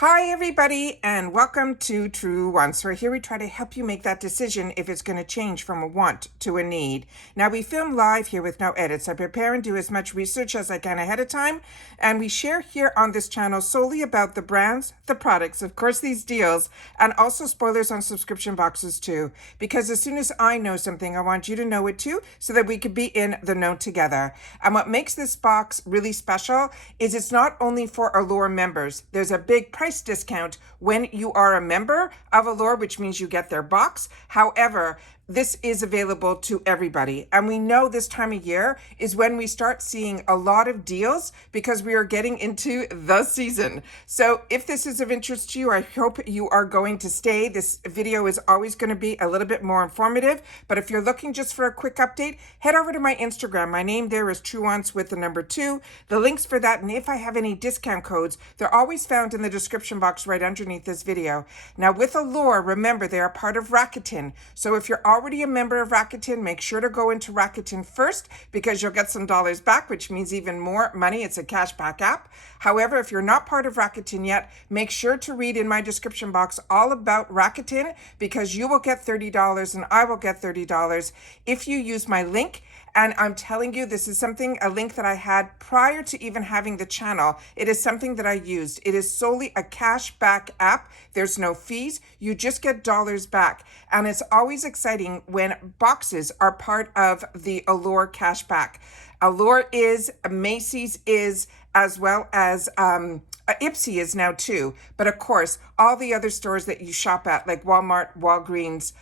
Hi everybody and welcome to Truewants, where here we try to help you make that decision if it's going to change from a want to a need. Now we film live here with no edits. I prepare and do as much research as I can ahead of time, and we share here on this channel solely about the brands, the products, of course these deals, and also spoilers on subscription boxes too, because as soon as I know something I want you to know it too, so that we could be in the know together. And what makes this box really special is it's not only for Allure members. There's a big price discount when you are a member of Allure, which means you get their box. However, this is available to everybody. And we know this time of year is when we start seeing a lot of deals because we are getting into the season. So if this is of interest to you, I hope you are going to stay. This video is always going to be a little bit more informative, but if you're looking just for a quick update, head over to my Instagram. My name there is Truewants with the number 2. The links for that, and if I have any discount codes, they're always found in the description box right underneath this video. Now with Allure, remember they are part of Rakuten. So if you're already a member of Rakuten, make sure to go into Rakuten first because you'll get some dollars back, which means even more money. It's a cashback app. However, if you're not part of Rakuten yet, make sure to read in my description box all about Rakuten because you will get $30 and I will get $30 if you use my link. And I'm telling you, this is a link that I had prior to even having the channel. It is something that I used. It is solely a cashback app. There's no fees. You just get dollars back. And it's always exciting when boxes are part of the Allure cashback. Allure is, Macy's is, as well as Ipsy is now too. But of course, all the other stores that you shop at, like Walmart, Walgreens,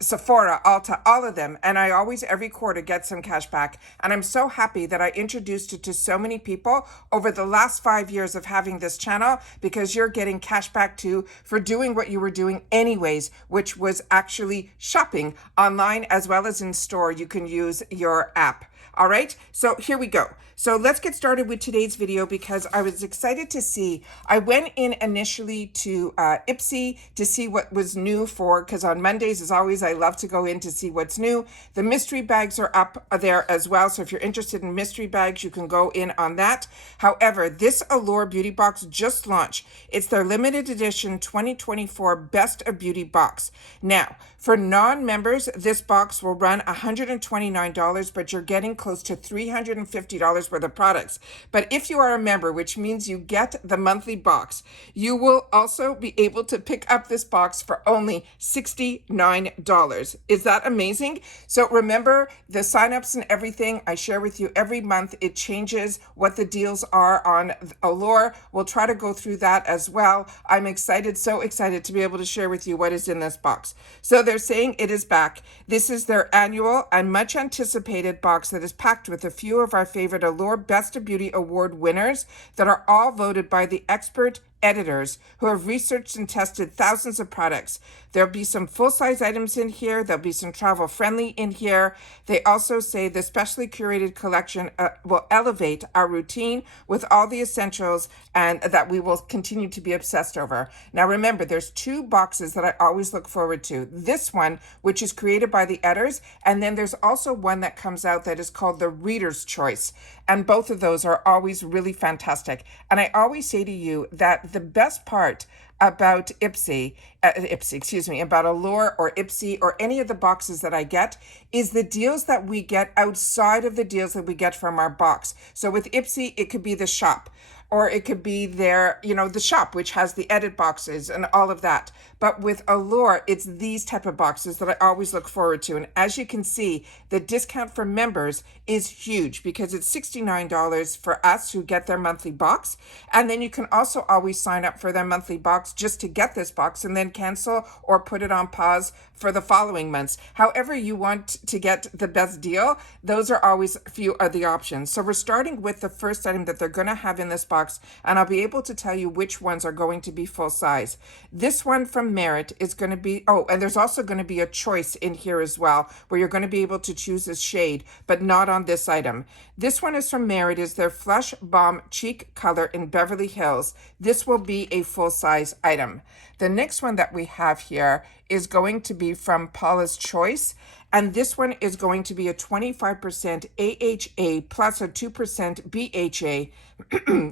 Sephora, Ulta, all of them. And I always, every quarter, get some cash back. And I'm so happy that I introduced it to so many people over the last 5 years of having this channel, because you're getting cash back too for doing what you were doing anyways, which was actually shopping online as well as in store. You can use your app. All right, so here we go. So let's get started with today's video because I was excited to see. I went in initially to Ipsy to see what was new because on Mondays, as always, I love to go in to see what's new. The mystery bags are up there as well. So if you're interested in mystery bags, you can go in on that. However, this Allure Beauty Box just launched. It's their limited edition 2024 Best of Beauty Box. Now, for non-members, this box will run $129, but you're getting close to $350 worth of products. But if you are a member, which means you get the monthly box, you will also be able to pick up this box for only $69. Is that amazing? So remember, the signups and everything I share with you every month, it changes what the deals are on Allure. We'll try to go through that as well. I'm excited, so excited to be able to share with you what is in this box. So they're saying it is back. This is their annual and much anticipated box that is packed with a few of our favorite Allure Best of Beauty Award winners that are all voted by the expert editors who have researched and tested thousands of products. There'll be some full-size items in here. There'll be some travel-friendly in here. They also say the specially curated collection will elevate our routine with all the essentials and that we will continue to be obsessed over. Now remember, there's 2 boxes that I always look forward to. This one, which is created by the editors, and then there's also one that comes out that is called the Reader's Choice. And both of those are always really fantastic. And I always say to you that the best part about about Allure or Ipsy or any of the boxes that I get is the deals that we get outside of the deals that we get from our box. So with Ipsy, it could be the shop, or it could be their, the shop, which has the edit boxes and all of that. But with Allure, it's these type of boxes that I always look forward to. And as you can see, the discount for members is huge because it's $69 for us who get their monthly box. And then you can also always sign up for their monthly box just to get this box and then cancel or put it on pause for the following months. However you want to get the best deal, those are always a few of the options. So we're starting with the first item that they're going to have in this box, and I'll be able to tell you which ones are going to be full size. This one from Merit is going to be, and there's also going to be a choice in here as well, where you're going to be able to choose a shade, but not on this item. This one is from Merit, is their Flush Balm Cheek Color in Beverly Hills. This will be a full size item. The next one that we have here is going to be be from Paulas Choice. And this one is going to be a 25% AHA plus a 2% BHA.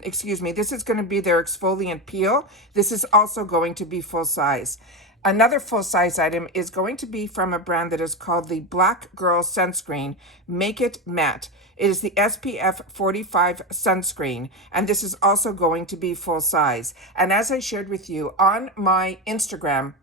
Excuse me. This is going to be their exfoliant peel. This is also going to be full size. Another full-size item is going to be from a brand that is called the Black Girl Sunscreen Make It Matte. It is the SPF 45 sunscreen, and this is also going to be full size. And as I shared with you on my Instagram,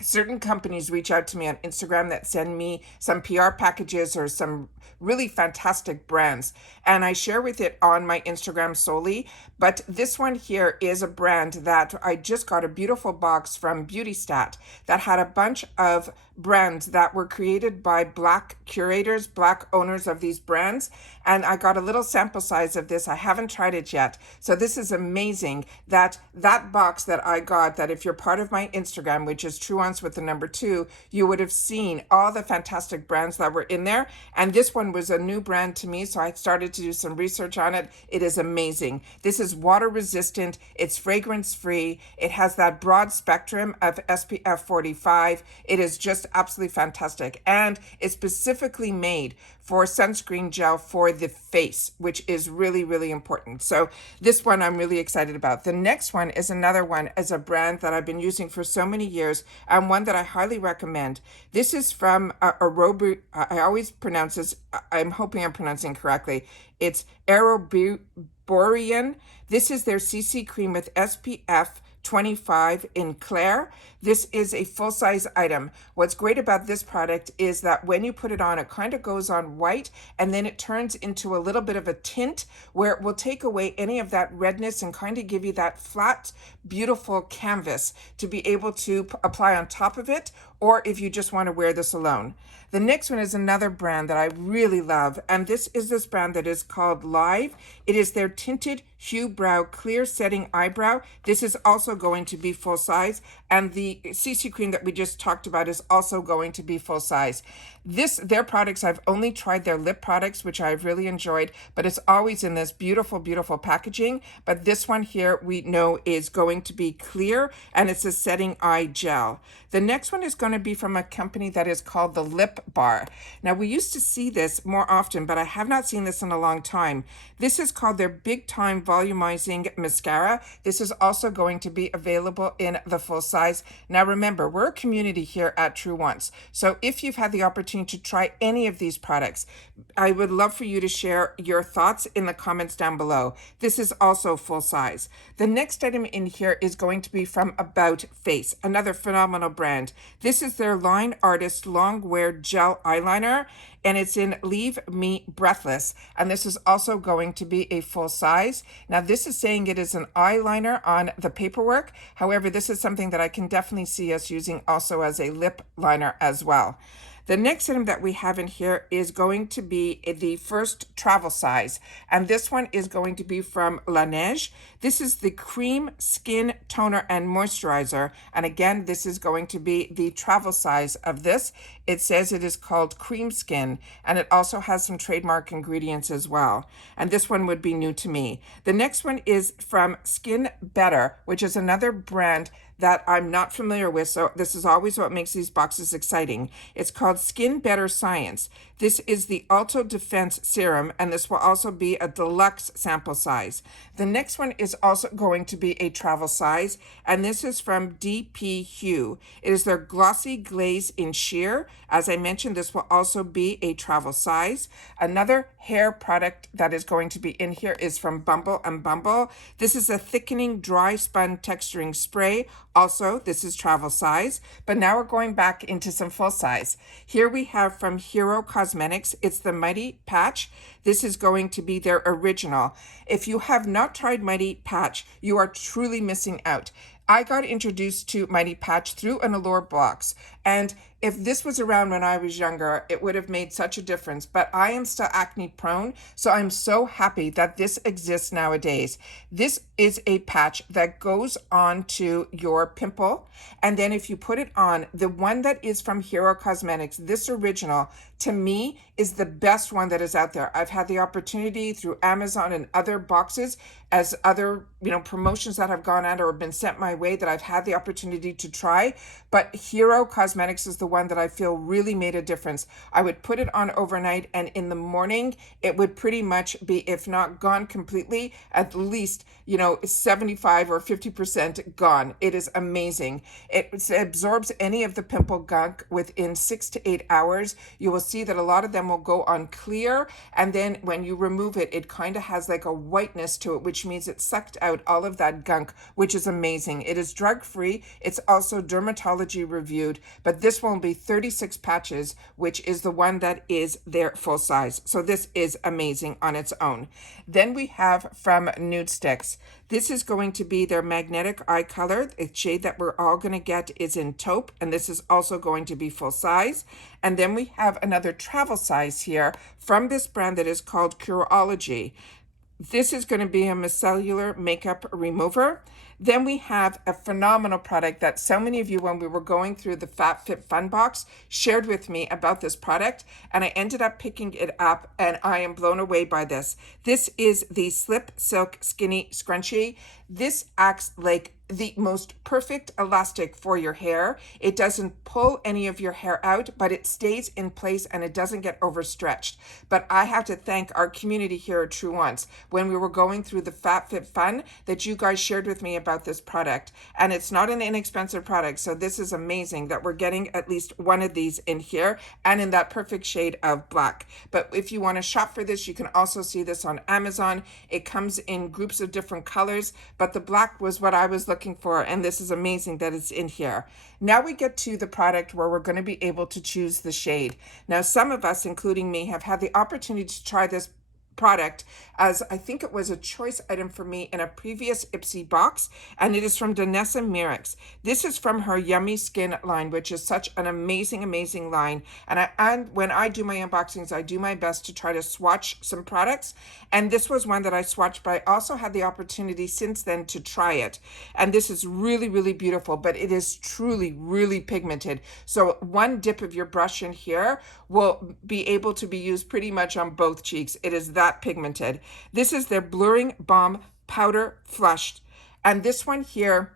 certain companies reach out to me on Instagram that send me some PR packages or some really fantastic brands, and I share with it on my Instagram solely. But this one here is a brand that I just got a beautiful box from BeautyStat that had a bunch of brands that were created by Black curators, Black owners of these brands, and I got a little sample size of this. I haven't tried it yet, so this is amazing that box that I got, that if you're part of my Instagram, which is Truewants with the number 2, you would have seen all the fantastic brands that were in there, and this one was a new brand to me, so I started to do some research on it. It is amazing. This is water resistant, it's fragrance free, it has that broad spectrum of SPF 45. It is just absolutely fantastic, and it's specifically made for sunscreen gel for the face, which is really, really important. So this one I'm really excited about. The next one is another one as a brand that I've been using for so many years, and one that I highly recommend. This is from Arobu. I always pronounce this, I'm hoping I'm pronouncing correctly. It's Aeroborian. This is their CC cream with SPF 25 in Claire. This is a full-size item. What's great about this product is that when you put it on, it kind of goes on white, and then it turns into a little bit of a tint where it will take away any of that redness and kind of give you that flat, beautiful canvas to be able to apply on top of it, or if you just want to wear this alone. The next one is another brand that I really love, and this is this brand that is called Live. It is their Tinted Hue Brow Clear Setting Eyebrow. This is also going to be full size, and the CC cream that we just talked about is also going to be full size. Their products, I've only tried their lip products, which I've really enjoyed, but it's always in this beautiful, beautiful packaging. But this one here we know is going to be clear, and it's a setting eye gel. The next one is going to be from a company that is called the Lip Bar. Now, we used to see this more often, but I have not seen this in a long time. This is called their Big Time Volumizing Mascara. This is also going to be available in the full size. Now, remember, we're a community here at Truewants. So if you've had the opportunity to try any of these products, I would love for you to share your thoughts in the comments down below. This is also full size. The next item in here is going to be from About Face, another phenomenal brand. This is their Line Artist Long Wear Gel Eyeliner, and it's in Leave Me Breathless, and this is also going to be a full size. Now, this is saying it is an eyeliner on the paperwork. However, this is something that I can definitely see us using also as a lip liner as well. The next item that we have in here is going to be the first travel size, and this one is going to be from Laneige. This is the Cream Skin Toner and Moisturizer, and again, this is going to be the travel size of this. It says it is called Cream Skin, and it also has some trademark ingredients as well, and this one would be new to me. The next one is from Skin Better, which is another brand that I'm not familiar with, so this is always what makes these boxes exciting. It's called Skin Better Science. This is the Auto Defense Serum, and this will also be a deluxe sample size. The next one is also going to be a travel size, and this is from DPHU. It is their Glossy Glaze in Sheer. As I mentioned, this will also be a travel size. Another hair product that is going to be in here is from Bumble and Bumble. This is a thickening dry spun texturing spray. Also, this is travel size, but now we're going back into some full size. Here we have from Hero Cosmetics, it's the Mighty Patch. This is going to be their original. If you have not tried Mighty Patch, you are truly missing out. I got introduced to Mighty Patch through an Allure box, and if this was around when I was younger, it would have made such a difference. But I am still acne prone, so I'm so happy that this exists nowadays. This is a patch that goes onto your pimple, and then if you put it on, the one that is from Hero Cosmetics, this original, to me, is the best one that is out there. I've had the opportunity through Amazon and other boxes, as other promotions that have gone out or been sent my way, that I've had the opportunity to try. But Hero Cosmetics is the one that I feel really made a difference. I would put it on overnight, and in the morning it would pretty much be, if not gone completely, at least 75 or 50% gone. It is amazing. It absorbs any of the pimple gunk within 6 to 8 hours. You will see that a lot of them will go on clear, and then when you remove it, it kind of has like a whiteness to it, which means it sucked out all of that gunk, which is amazing. It is drug free. It's also dermatology reviewed, but this one will be 36 patches, which is the one that is their full size. So this is amazing on its own. Then we have from Nude Sticks. This is going to be their magnetic eye color. The shade that we're all going to get is in taupe, and this is also going to be full size. And then we have another travel size here from this brand that is called Curology. This is going to be a micellar makeup remover. Then we have a phenomenal product that so many of you, when we were going through the FabFitFun box, shared with me about this product, and I ended up picking it up, and I am blown away by this. This is the Slip Silk Skinny Scrunchie. This acts like the most perfect elastic for your hair. It doesn't pull any of your hair out, but it stays in place and it doesn't get overstretched. But I have to thank our community here at Truewants, when we were going through the FabFitFun, that you guys shared with me about this product. And it's not an inexpensive product, so this is amazing that we're getting at least one of these in here, and in that perfect shade of black. But if you want to shop for this, you can also see this on Amazon. It comes in groups of different colors, but the black was what I was looking for, and this is amazing that it's in here. Now we get to the product where we're going to be able to choose the shade. Now, some of us, including me, have had the opportunity to try this product, as I think it was a choice item for me in a previous Ipsy box, and it is from Danessa Myricks. This is from her Yummy Skin line, which is such an amazing line. And when I do my unboxings, I do my best to try to swatch some products, and this was one that I swatched, but I also had the opportunity since then to try it. And this is really beautiful, but it is truly really pigmented. So one dip of your brush in here will be able to be used pretty much on both cheeks. It is that pigmented. This is their Blurring Balm Powder Flushed. And this one here,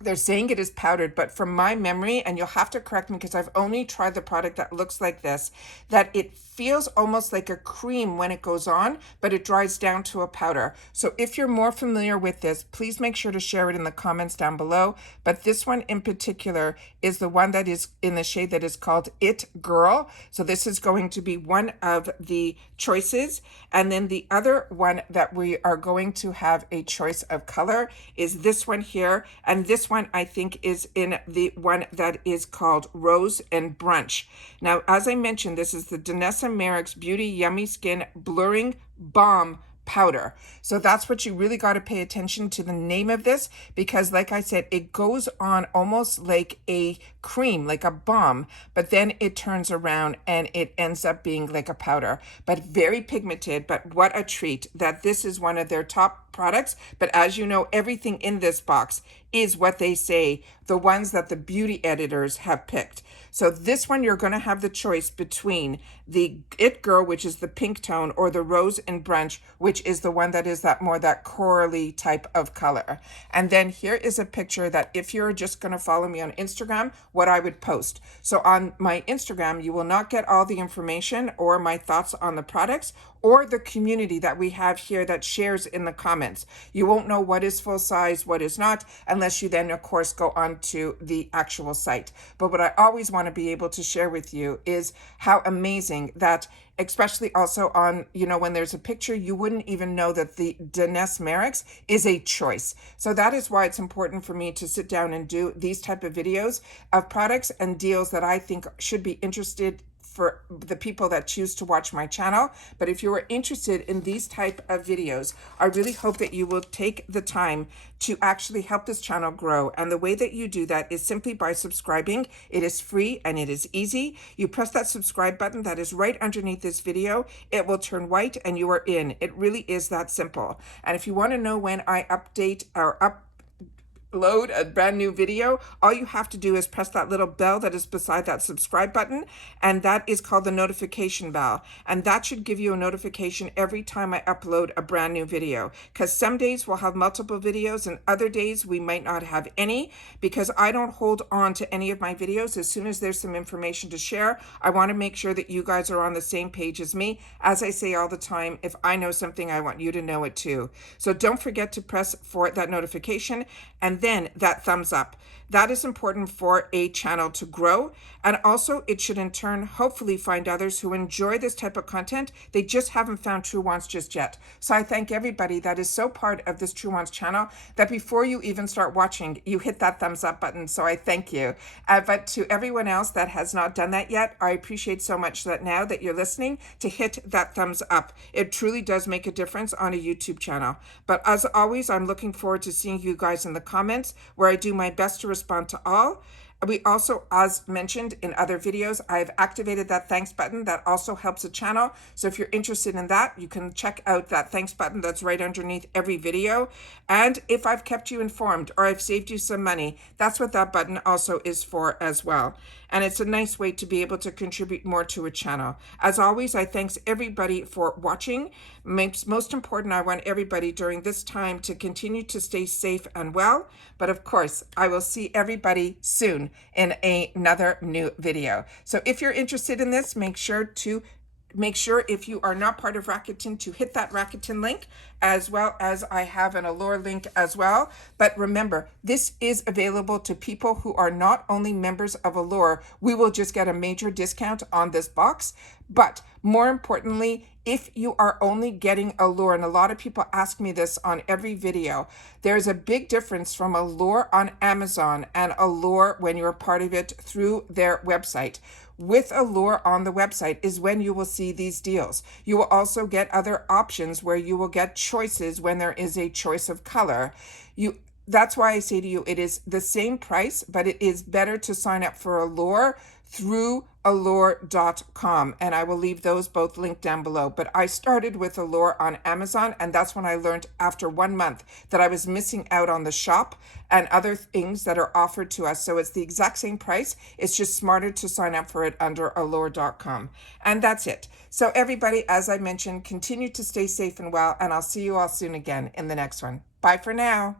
they're saying it is powdered, but from my memory, and you'll have to correct me because I've only tried the product that looks like this, that it feels almost like a cream when it goes on, but it dries down to a powder. So if you're more familiar with this, please make sure to share it in the comments down below. But this one in particular is the one that is in the shade that is called It Girl. So this is going to be one of the choices. And then the other one that we are going to have a choice of color is this one here. And this one I think is in the one that is called Rose and Brunch. Now, as I mentioned, this is the Danessa Myricks Beauty Yummy Skin Blurring Balm Powder. So that's what you really got to pay attention to, the name of this, because like I said, it goes on almost like a cream, like a balm, but then it turns around and it ends up being like a powder, but very pigmented. But what a treat that this is one of their top products. But as you know, everything in this box is what they say, the ones that the beauty editors have picked. So this one, you're going to have the choice between the It Girl, which is the pink tone, or the Rose and Brunch, which is the one that is that more that corally type of color. And then here is a picture that if you're just going to follow me on Instagram, what I would post. So on my Instagram, you will not get all the information or my thoughts on the products or the community that we have here that shares in the comments. You won't know what is full size, what is not, unless you then, of course, go on to the actual site. But what I always want to be able to share with you is how amazing that, especially also on, when there's a picture, you wouldn't even know that the Danessa Myricks is a choice. So that is why it's important for me to sit down and do these type of videos of products and deals that I think should be interested for the people that choose to watch my channel. But if you are interested in these type of videos, I really hope that you will take the time to actually help this channel grow. And the way that you do that is simply by subscribing. It is free and it is easy. You press that subscribe button that is right underneath this video. It will turn white and you are in. It really is that simple. And if you want to know when I update or upload a brand new video, all you have to do is press that little bell that is beside that subscribe button, and that is called the notification bell, and that should give you a notification every time I upload a brand new video, because some days we'll have multiple videos and other days we might not have any, because I don't hold on to any of my videos. As soon as there's some information to share, I want to make sure that you guys are on the same page as me. As I say all the time, if I know something, I want you to know it too. So don't forget to press for that notification, and then that thumbs up. That is important for a channel to grow. And also it should in turn hopefully find others who enjoy this type of content. They just haven't found Truewants just yet. So I thank everybody that is so part of this Truewants channel that before you even start watching, you hit that thumbs up button. So I thank you. But to everyone else that has not done that yet, I appreciate so much that now that you're listening to hit that thumbs up. It truly does make a difference on a YouTube channel. But as always, I'm looking forward to seeing you guys in the comments where I do my best to respond to all. We also, as mentioned in other videos, I've activated that thanks button. That also helps the channel. So if you're interested in that, you can check out that thanks button that's right underneath every video. And if I've kept you informed or I've saved you some money, that's what that button also is for as well. And it's a nice way to be able to contribute more to a channel. As always, I thanks everybody for watching. Most important, I want everybody during this time to continue to stay safe and well. But of course, I will see everybody soon in another new video. So if you're interested in this, make sure if you are not part of Rakuten to hit that Rakuten link, as well as I have an Allure link as well. But remember, this is available to people who are not only members of Allure. We will just get a major discount on this box. But more importantly, if you are only getting Allure, and a lot of people ask me this on every video, there's a big difference from Allure on Amazon and Allure when you're part of it through their website. With Allure on the website is when you will see these deals. You will also get other options where you will get choices when there is a choice of color. That's why I say to you, it is the same price, but it is better to sign up for Allure through allure.com, and I will leave those both linked down below. But I started with Allure on Amazon, and that's when I learned after 1 month that I was missing out on the shop and other things that are offered to us. So it's the exact same price. It's just smarter to sign up for it under allure.com. And that's it. So everybody, as I mentioned, continue to stay safe and well, and I'll see you all soon again in the next one. Bye for now.